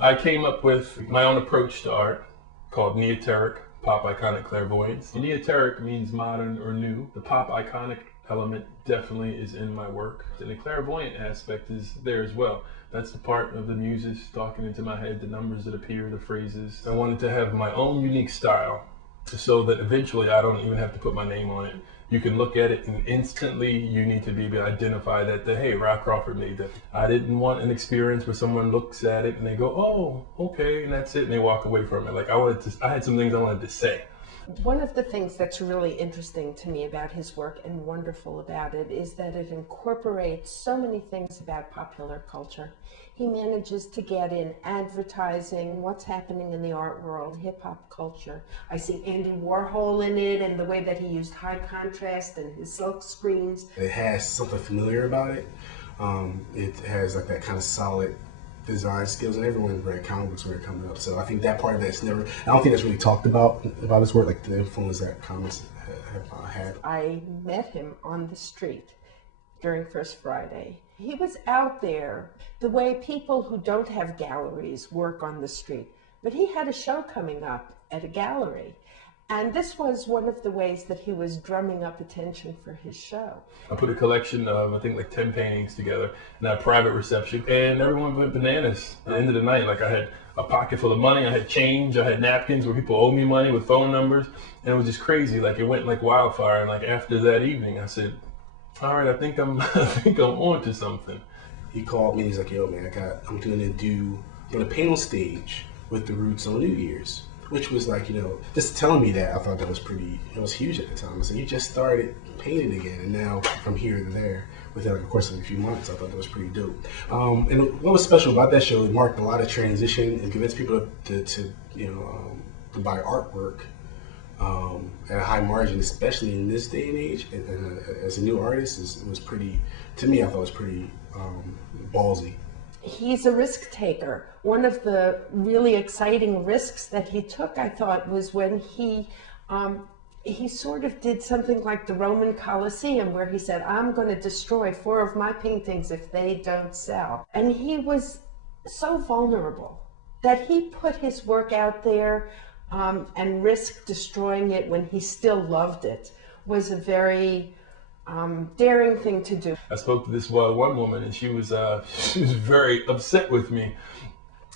I came up with my own approach to art called neoteric pop iconic clairvoyance. Neoteric means modern or new. The pop iconic element definitely is in my work. And the clairvoyant aspect is there as well. That's the part of the muses talking into my head, the numbers that appear, the phrases. I wanted to have my own unique style so that eventually I don't even have to put my name on it. You can look at it and instantly you need to be able to identify that, hey, Rah Crawford made that. I didn't want an experience where someone looks at it and they go, oh, okay, and that's it, and they walk away from it. Like I had some things I wanted to say. One of the things that's really interesting to me about his work and wonderful about it is that it incorporates so many things about popular culture. He manages to get in advertising, what's happening in the art world, hip-hop culture. I see Andy Warhol in it and the way that he used high contrast and his silk screens. It has something familiar about it. It has like that kind of solid design skills, and everyone read comic books when they're coming up. So I think that part of that's never, I don't think that's really talked about his work, like the influence that comics have had. I met him on the street during First Friday. He was out there the way people who don't have galleries work on the street. But he had a show coming up at a gallery. And this was one of the ways that he was drumming up attention for his show. I put a collection of, I think, like 10 paintings together in a private reception, and everyone went bananas at the end of the night. Like I had a pocket full of money, I had change, I had napkins where people owed me money with phone numbers, and it was just crazy. Like it went like wildfire. And like after that evening, I said, all right, I think I'm on to something. He called me, he's like, yo man, I'm gonna paint on stage with the Roots on New Year's. Which was like, just telling me that, I thought that was it was huge at the time. I said, you just started painting again, and now from here to there, within like, of course, like a few months, I thought that was pretty dope. And what was special about that show, it marked a lot of transition and convinced people to buy artwork at a high margin, especially in this day and age. And as a new artist, it was pretty, to me, I thought it was pretty ballsy. He's a risk taker. One of the really exciting risks that he took, I thought, was when he sort of did something like the Roman Colosseum, where he said, I'm going to destroy 4 of my paintings if they don't sell. And he was so vulnerable that he put his work out there and risked destroying it when he still loved it. Was a very daring thing to do. I spoke to this one woman, and she was very upset with me.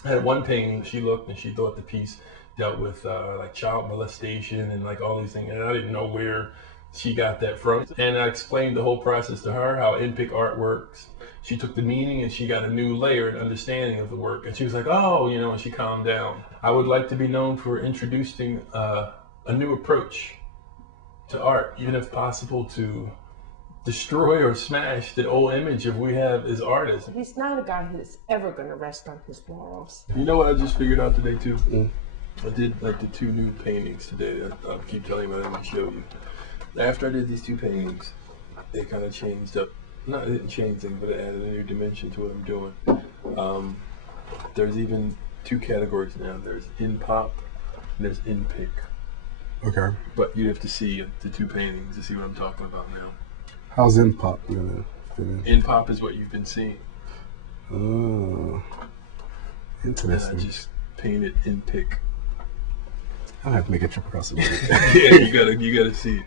I had one painting, she looked and she thought the piece dealt with like child molestation and like all these things, and I didn't know where she got that from. And I explained the whole process to her, how in-pick art works. She took the meaning and she got a new layer and understanding of the work, and she was like, oh, and she calmed down. I would like to be known for introducing a new approach to art, even if possible to destroy or smash the old image of we have as artists. He's not a guy who's ever going to rest on his laurels. You know what I just figured out today too? I did like the 2 new paintings today that I'll keep telling you about. I'm going to show you. After I did these 2 paintings, they kind of changed up. Not, it didn't change things, but it added a new dimension to what I'm doing. There's even 2 categories now. There's in pop and there's in pick. Okay. But you have to see the 2 paintings to see what I'm talking about now. How's in pop gonna fit in? In pop is what you've been seeing. Oh, interesting. And I just painted in pick. I have to make a trip across the Yeah, you gotta see it.